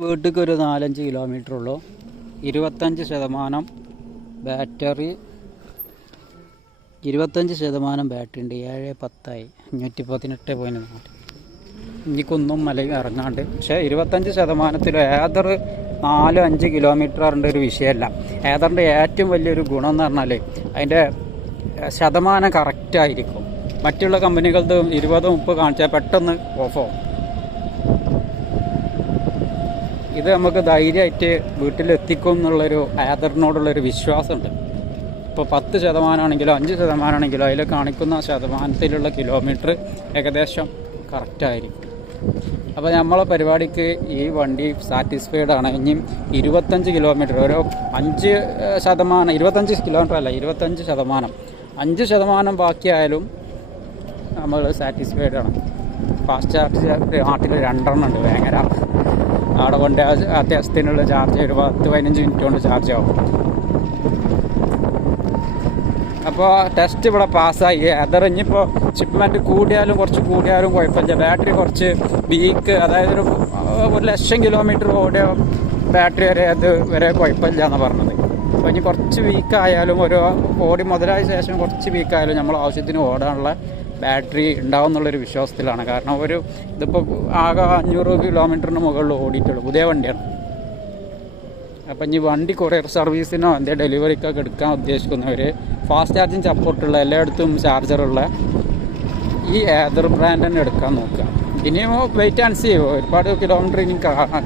വീട്ടിലേക്ക് ഒരു നാലഞ്ച് കിലോമീറ്റർ ഉള്ളൂ. ഇരുപത്തഞ്ച് ശതമാനം ബാറ്ററി ഇരുപത്തഞ്ച് ശതമാനം ബാറ്ററി ഉണ്ട് ഏഴ് പത്തായി. അഞ്ഞൂറ്റി പതിനെട്ട് പോയിന്റ് നാല്. എനിക്കൊന്നും കുന്നും മലയും ഇറങ്ങാണ്ട്. പക്ഷേ ഇരുപത്തഞ്ച് ശതമാനത്തിൽ ഏതർ നാല് അഞ്ച് കിലോമീറ്ററിന്റെ ഒരു വിഷയമല്ല. ഏതറിന്റെ ഏറ്റവും വലിയൊരു ഗുണം എന്ന് പറഞ്ഞാൽ അതിന്റെ ശതമാനം കറക്റ്റായിരിക്കും മറ്റുള്ള കമ്പനികളത് ഇരുപത് മുപ്പത് കാണിച്ചാൽ പെട്ടെന്ന് ഓഫാവും ഇത് നമുക്ക് ധൈര്യമായിട്ട് വീട്ടിലെത്തിക്കും എന്നുള്ളൊരു ആദറിനോടുള്ളൊരു വിശ്വാസമുണ്ട്. ഇപ്പോൾ പത്ത് ശതമാനമാണെങ്കിലോ അഞ്ച് ശതമാനമാണെങ്കിലോ അതിൽ കാണിക്കുന്ന ശതമാനത്തിലുള്ള കിലോമീറ്റർ ഏകദേശം കറക്റ്റായിരിക്കും അപ്പോൾ നമ്മളെ പരിപാടിക്ക് ഈ വണ്ടി സാറ്റിസ്ഫൈഡ് ആണ്. ഇനിയും ഇരുപത്തഞ്ച് കിലോമീറ്റർ ഓരോ അഞ്ച് ശതമാനം ഇരുപത്തഞ്ച് കിലോമീറ്റർ അല്ല ഇരുപത്തഞ്ച് ശതമാനം. അഞ്ച് ശതമാനം ബാക്കിയായാലും നമ്മൾ സാറ്റിസ്ഫൈഡ് ആണ്. ഫാസ്റ്റ് ചാർജ് നാട്ടിൽ രണ്ടെണ്ണം ഉണ്ട് ഭയങ്കര അവിടെ കൊണ്ട് അത്യാവശ്യത്തിനുള്ള ചാർജ് ഒരു പത്ത് പതിനഞ്ച് മിനിറ്റ് കൊണ്ട് ചാർജ് ആവും. അപ്പോൾ ടെസ്റ്റ് ഇവിടെ പാസ്സായി അതർ ഇനിയിപ്പോൾ ഷിപ്മെന്റ് കൂടിയാലും കുറച്ച് കൂടിയാലും കുഴപ്പമില്ല. ബാറ്ററി കുറച്ച് വീക്ക് അതായത് ഒരു ഒരു ലക്ഷം കിലോമീറ്റർ ഓടിയ ബാറ്ററി വരെ അത് വരെ കുഴപ്പമില്ല എന്നാണ് പറഞ്ഞത്. അപ്പോൾ ഇനി കുറച്ച് വീക്കായാലും ഒരു ഓടി മുതലായ ശേഷം കുറച്ച് വീക്കായാലും നമ്മൾ ആവശ്യത്തിന് ഓടാനുള്ള ബാറ്ററി ഉണ്ടാവും എന്നുള്ളൊരു വിശ്വാസത്തിലാണ്. കാരണം ഒരു ഇതിപ്പോൾ ആകെ അഞ്ഞൂറ് കിലോമീറ്ററിന് മുകളിൽ ഓടിയിട്ടുള്ളൂ പുതിയ വണ്ടിയാണ്. അപ്പം ഇനി വണ്ടി കൊറിയർ സർവീസിനോ എന്തേ ഡെലിവറിക്കൊക്കെ എടുക്കാൻ ഉദ്ദേശിക്കുന്നവർ ഫാസ്റ്റ് ചാർജിങ് സപ്പോർട്ടുള്ള എല്ലായിടത്തും ചാർജറുള്ള ഈ ഏതർ ബ്രാൻഡ് തന്നെ എടുക്കാൻ നോക്കുക. ഇനിയും വെയിറ്റ് ആൻഡ് സീ. ഒരുപാട് കിലോമീറ്റർ ഇനി